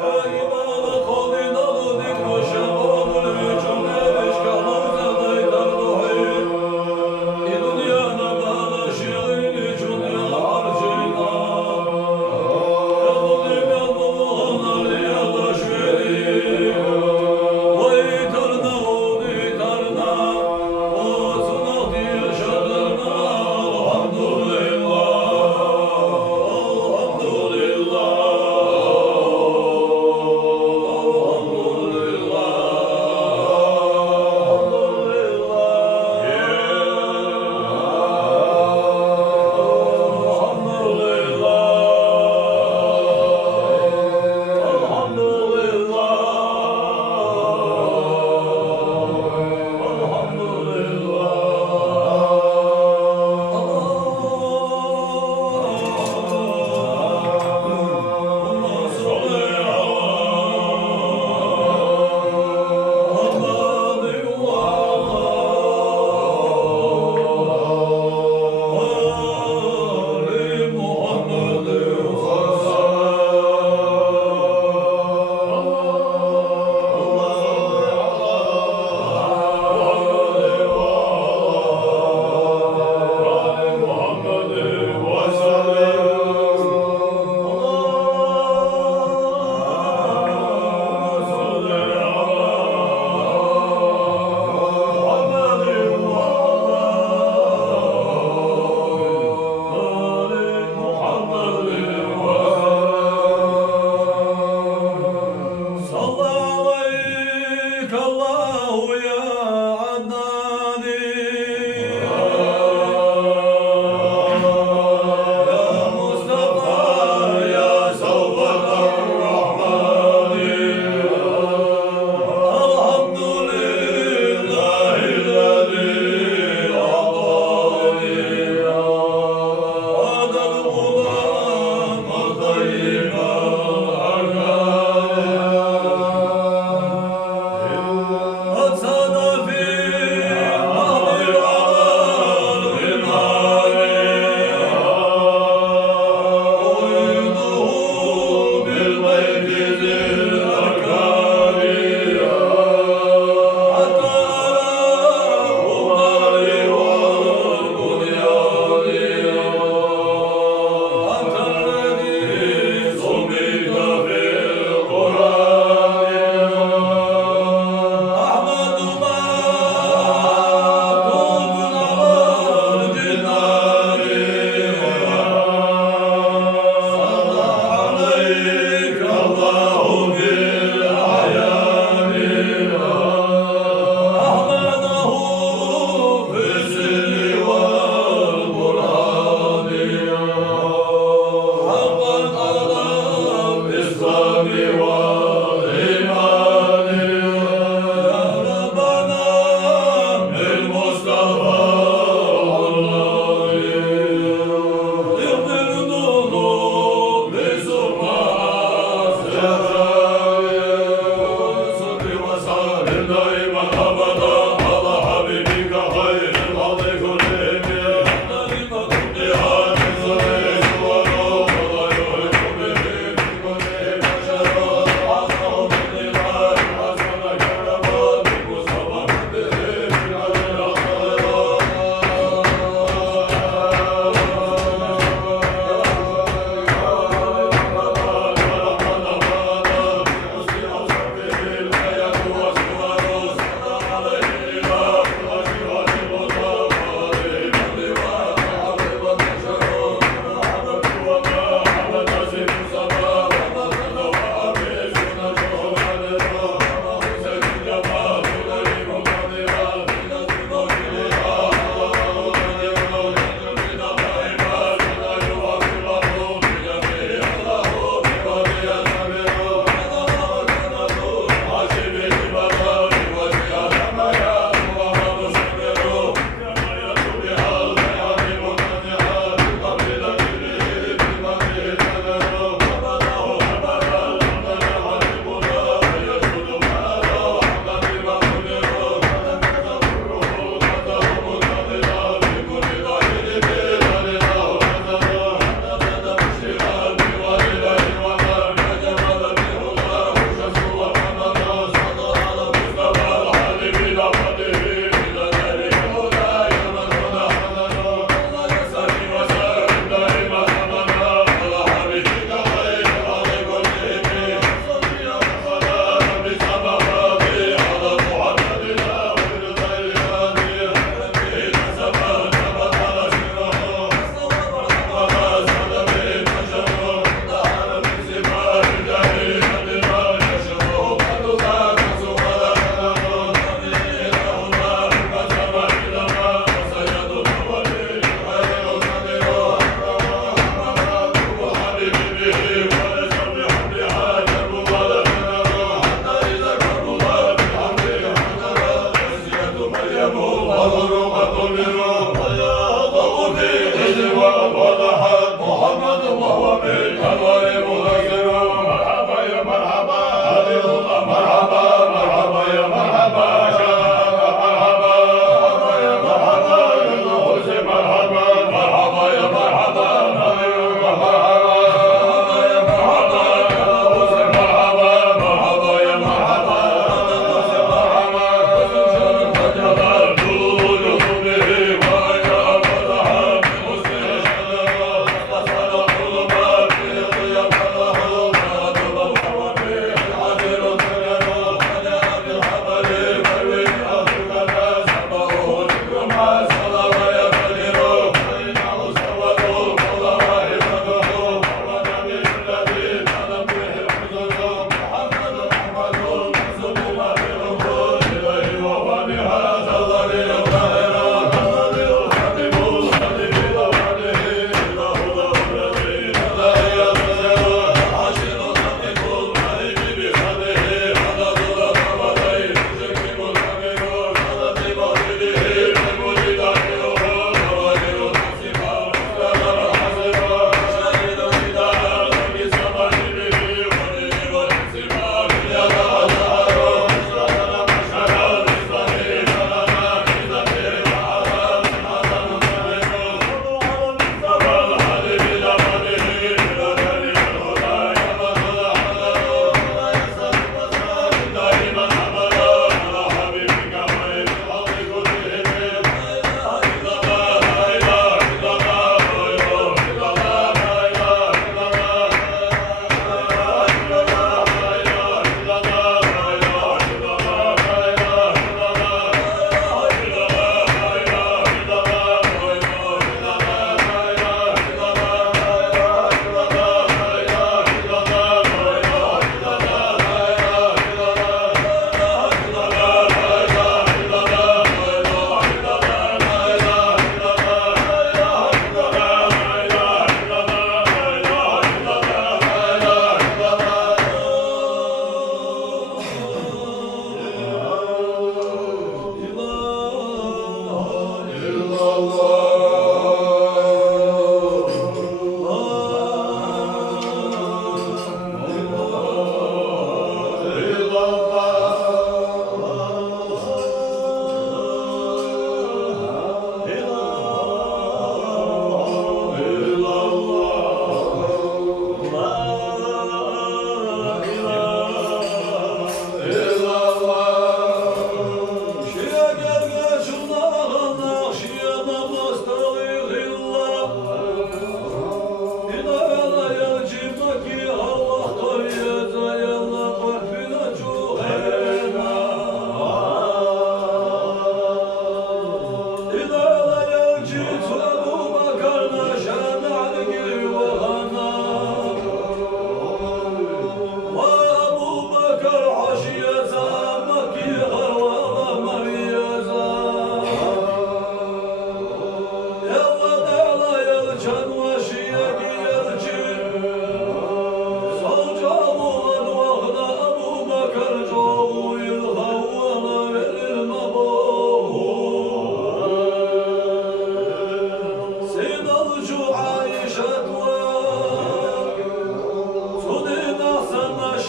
Thank you.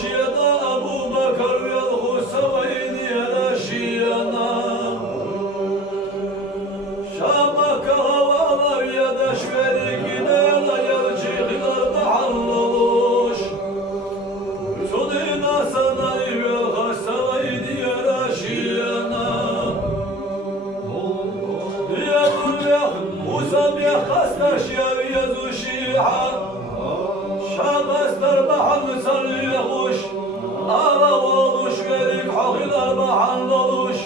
شيدا أبو بكر يلغو سوين يا شينا شامك هوالا يدا شويري كديلا يلجي غير تحللوش صدينا سناي يلغو سوين يا شينا يا دنيا وسامي خستش يا زوشيحة شابستر بحن سري خوش أرى وضوش غريب حقيقة بحن لضوش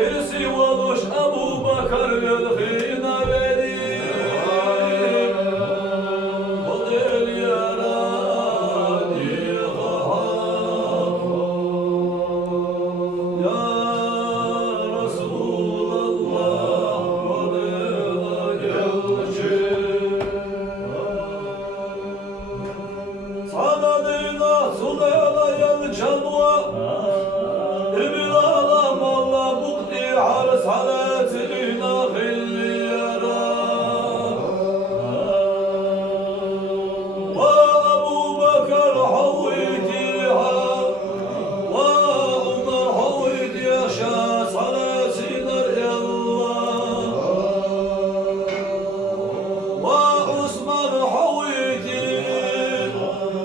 إرسي وضوش أبو بكر يلخينا بريم خذل يا رادي خهاب يا رسول الله خذل يلجي صددنا صدينا يلجنوا إبرالا مالا بقتي حرس حالاتنا خليرا وأبو بكر حويتيها وعمر حويتي شاس حالاتنا يلا وعثمان حويتي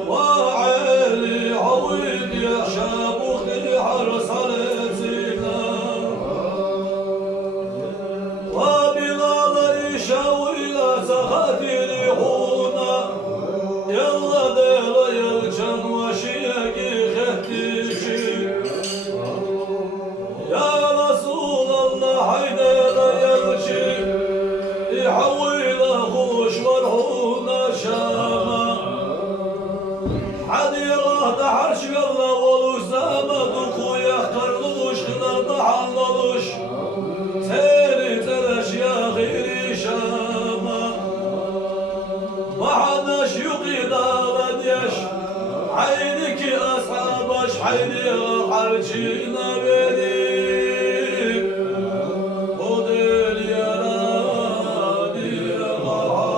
وعلي حويت يا شاب اختي حرس علينا وبلال يشاوي لا سخاتي ريحونا يلا ديلا يلجن وشيكي ختيشي يا رسول الله حيدر يلجي يحوي خوش ورحونا شاما حدي الله تحرش الله ولوسامة دخويا اخترلوش خلال تحللوش تيري ترش يا غيري شاما وحناش يقيد بديش عينك أصحابش حيني حرجينا بديك خذل يا رادي غهاب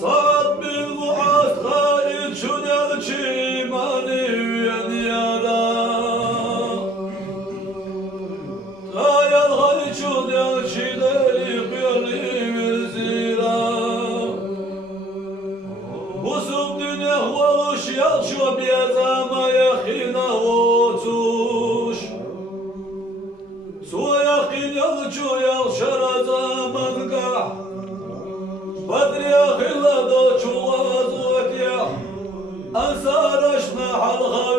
صاد بالبعث خايد شنال شيماني ويا ديارا غايا الغايد شنال شيدالي قيالي وزيرا وسوب دنيا هوالوش يالشو بيزاما يخينا ووتوش سوى يخين يالشو يالشرا زامنقح بدر يا خلا دوتشو وازوك يا أنسارشنا حلقا